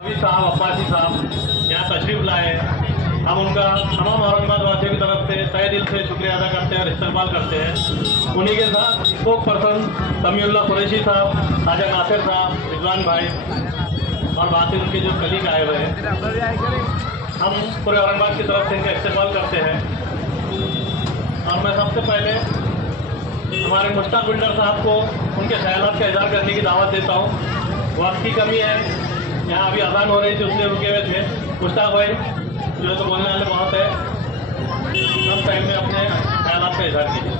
अभी साहब अब्बासी साहब यहाँ तशरीफ लाए। हम उनका तमाम औरंगाबाद वासियों की तरफ से तहे दिल से शुक्रिया अदा करते हैं और इस्तेमाल करते हैं। उन्हीं के साथ स्पोक पर्सन समीउल्लाह कुरैशी साहब, ख्वाजा नासिर साहब, रिजवान भाई और बाकी उनके जो कलीग आए हुए हैं, हम पूरे औरंगाबाद की तरफ से इनका इस्तेमाल करते हैं। और मैं सबसे पहले हमारे मुश्ताक बिल्डर साहब को उनके ख्यालात का इज़हार करने की दावत देता हूँ। वक्त की कमी है, यहाँ अभी अजान हो रही थी उसलिए रुके हुए थे। मुश्ताक भाई जो है तो बोलने वाले बहुत है, कम टाइम में अपने ख्यालात का इज़हार कीजिए।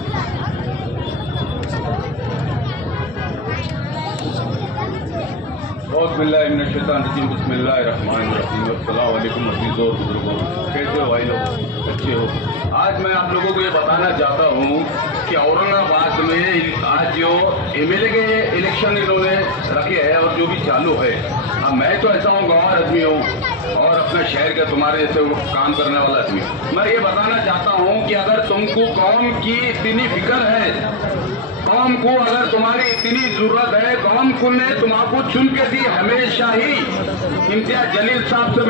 अस्सलाम वालेकुम अज़ीज़ों और बुजुर्गों, कैसे हो भाई लोग? अच्छे हो? आज मैं आप लोगों को ये बताना चाहता हूँ कि औरंगाबाद में आज जो एमएलए के इलेक्शन इन्होंने रखे हैं और जो भी चालू है, अब मैं तो ऐसा हूँ गंवार आदमी हूँ और अपने शहर के तुम्हारे जैसे काम करने वाला आदमी हूँ। मैं ये बताना चाहता हूँ कि अगर तुमको कौम की इतनी फिक्र है, कौम को अगर तुम्हारी इतनी जरूरत है, कौम को ने तुमको चुन के दी, हमेशा ही इम्तियाज जलील साहब से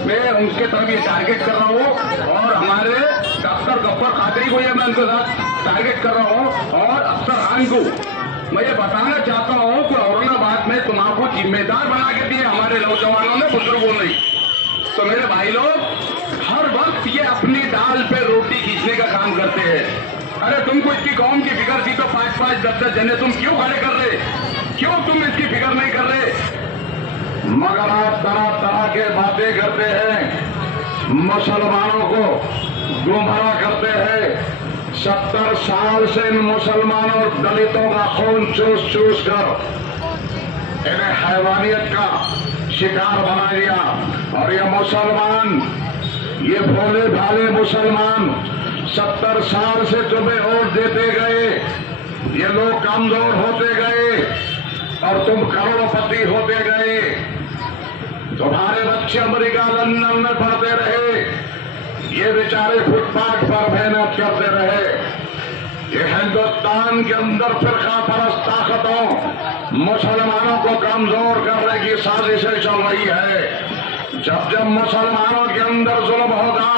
मैं उनके तरफ ये टारगेट कर रहा हूँ और हमारे डॉक्टर गफ्फार कादरी को ये मैं उनके साथ टारगेट कर रहा हूँ और अफसर खान को मैं ये बताना चाहता हूँ कि औरंगाबाद में तुमको जिम्मेदार बना के दिए हमारे नौजवानों ने, बुजुर्गों ने। तो मेरे भाई लोग हर वक्त ये अपनी दाल पे रोटी खींचने का काम करते हैं। अरे तुमको इसकी कौम की फिक्र थी तो 5-5, 10-10 जने तुम क्यों खड़े कर रहे? क्यों तुम इसकी फिक्र नहीं कर रहे? मगर आप तरह तरह के बातें करते हैं, मुसलमानों को गुमराह करते हैं। 70 साल से इन मुसलमानों और दलितों का खून चूस चूस कर इन्हें हैवानियत का शिकार बना दिया। और ये मुसलमान, ये भोले भाले मुसलमान 70 साल से तुम्हें वोट देते गए, ये लोग कमजोर होते गए और तुम करोड़पति होते गए। तुम्हारे बच्चे अमेरिका लंदन में पढ़ते रहे, ये बेचारे फुटपाथ पर मेहनत करते रहे। ये हिंदुस्तान के अंदर फिरका परस्त ताकतों मुसलमानों को कमजोर करने की साजिशें चल रही है। जब जब मुसलमानों के अंदर जुल्म होगा,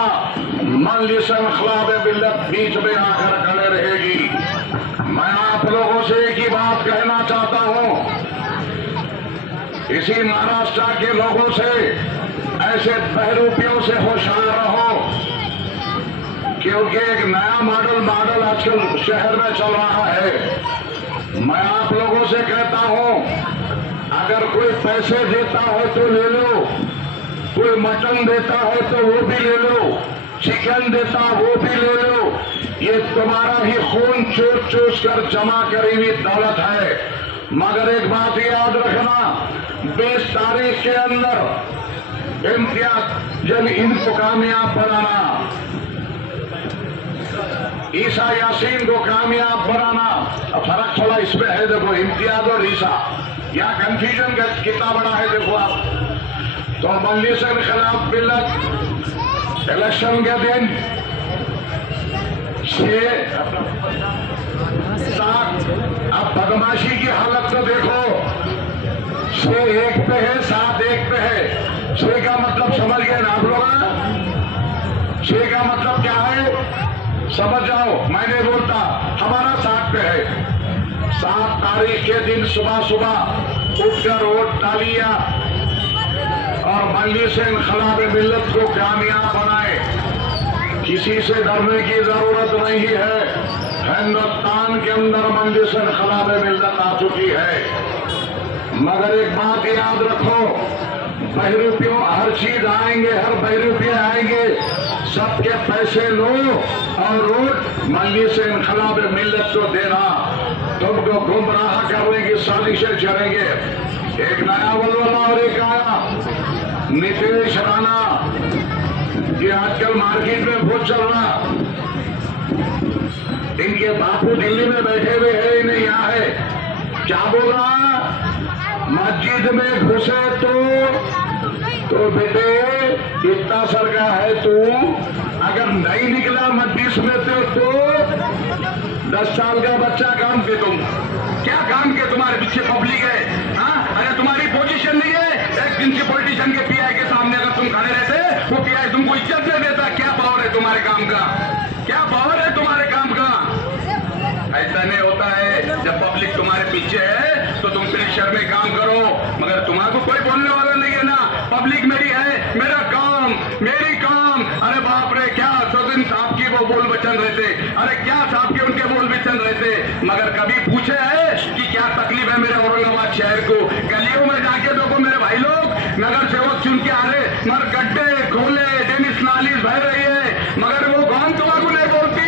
मजलिस इख्लाफ मिल्लत बीच में आकर खड़े रहेगी। मैं आप लोगों से एक ही बात कहना चाहता हूं, इसी महाराष्ट्र के लोगों से, ऐसे बहरूपियों से होशियार रहो, क्योंकि एक नया मॉडल आजकल शहर में चल रहा है। मैं आप लोगों से कहता हूं, अगर कोई पैसे देता है तो ले लो, कोई मटन देता है तो वो भी ले लो, चिकन देता वो भी ले लो। ये तुम्हारा ही खून चूस चूस कर जमा करी हुई दौलत है। मगर एक बात याद रखना, 20 तारीख के अंदर इम्तियाज जब इनको कामयाब बनाना, ईसा यासीन को कामयाब बनाना। अब फर्क थोड़ा इसमें है, देखो इम्तियाज और ईसा, यहाँ कंफ्यूजन कितना बड़ा है देखो आप। तो मजलिस इख्तिलाफ मिल्लत इलेक्शन के दिन 6-7, अब बदमाशी की हालत तो देखो, 6-1 पे है, 7-1 पे है। 6 का मतलब समझ गए ना आप लोग? 6 का मतलब क्या है समझ जाओ, मैं नहीं बोलता, हमारा 7 पे है। 7 तारीख के दिन सुबह सुबह उठकर वोट डालिया और मजलिस इख्तिलाफ मिल्लत को कामयाब बनाए। किसी से डरने की जरूरत नहीं है। हिंदुस्तान के अंदर मजलिस इख्तिलाफ मिल्लत आ चुकी है। मगर एक बात याद रखो, बहरूपियों हर चीज आएंगे, हर बहरूपे आएंगे, सबके पैसे लो और वोट मजलिस इख्तिलाफ मिल्लत को देना। तुमको गुमराह करने की साजिशें चलेंगे। एक नया वलवला और एक आया नीतीश राणा, ये आजकल मार्केट में बहुत चल रहा। इनके बापू दिल्ली में बैठे हुए हैं, इन्हें यहाँ है, क्या बोल रहा, मस्जिद में घुसे तो बेटे इतना सरका है तू, अगर नहीं निकला मस्जिद में तो 10 साल का बच्चा काम के तुम क्या काम के, तुम्हारे पीछे पब्लिक है। हाँ, अरे तुम्हारी पोजीशन नहीं है, एक दिन से पॉलिटिशियन इज्जत नहीं देता। क्या पावर है तुम्हारे काम का? क्या पावर है तुम्हारे काम का? ऐसा नहीं होता है। जब पब्लिक तुम्हारे पीछे है तो तुम फिर शर्मे काम करो, मगर तुम्हारे को कोई बोलने वाला नहीं है ना। पब्लिक मेरी है, मेरा काम, मेरी काम। अरे बाप रे, क्या सदन साहब की वो बोल वचन रहते, अरे क्या साहब के उनके बोल वचन रहते, मगर कभी पूछे है कि क्या तकलीफ है मेरे औरंगाबाद शहर को? गलियों में जाके देखो मेरे भाई लोग, नगर सेवक चुन के आ रहे, मगर गड्ढे खोले, डेनिस नालीज बह रही है, मगर वो कौन तुम्हारे को नहीं बोलती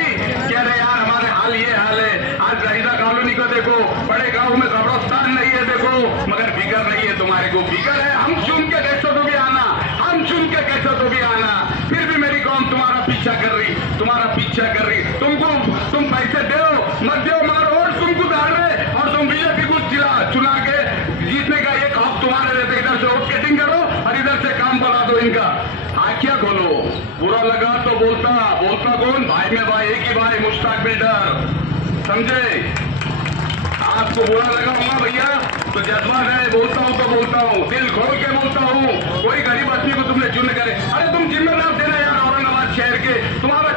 कि अरे यार हमारे हाल ये हाल है। आज रहीदा कॉलोनी को देखो, बड़े गांव में कब्रस्तान नहीं है देखो, मगर फिकर नहीं है तुम्हारे को। फिकर है हम चुन के कैसे तो भी आना, हम चुन के कैसे तो भी आना, फिर भी मेरी कौम तुम्हारा पीछा कर रही, तुम्हारा पीछा कर रही। तुम पैसे दो मत दो, मगर और तुमको डाल रहे, और तुम बीजेपी को चुना के जीतने का एक हक तुम्हारे रहते। इधर से वोट कटिंग करो और इधर से काम बना दो इनका। आँखियां खोलो। बुरा लगा तो बोलता कौन? भाई में भाई, एक ही भाई, मुश्ताक बिल्डर, समझे? आपको बुरा लगा होगा भैया, तो जज्बा है, बोलता हूँ तो बोलता हूँ, दिल खोल के बोलता हूँ। कोई गरीब आदमी को तुमने चुन करे, अरे तुम जिम्मेदार देना यार औरंगाबाद शहर के, तुम्हारा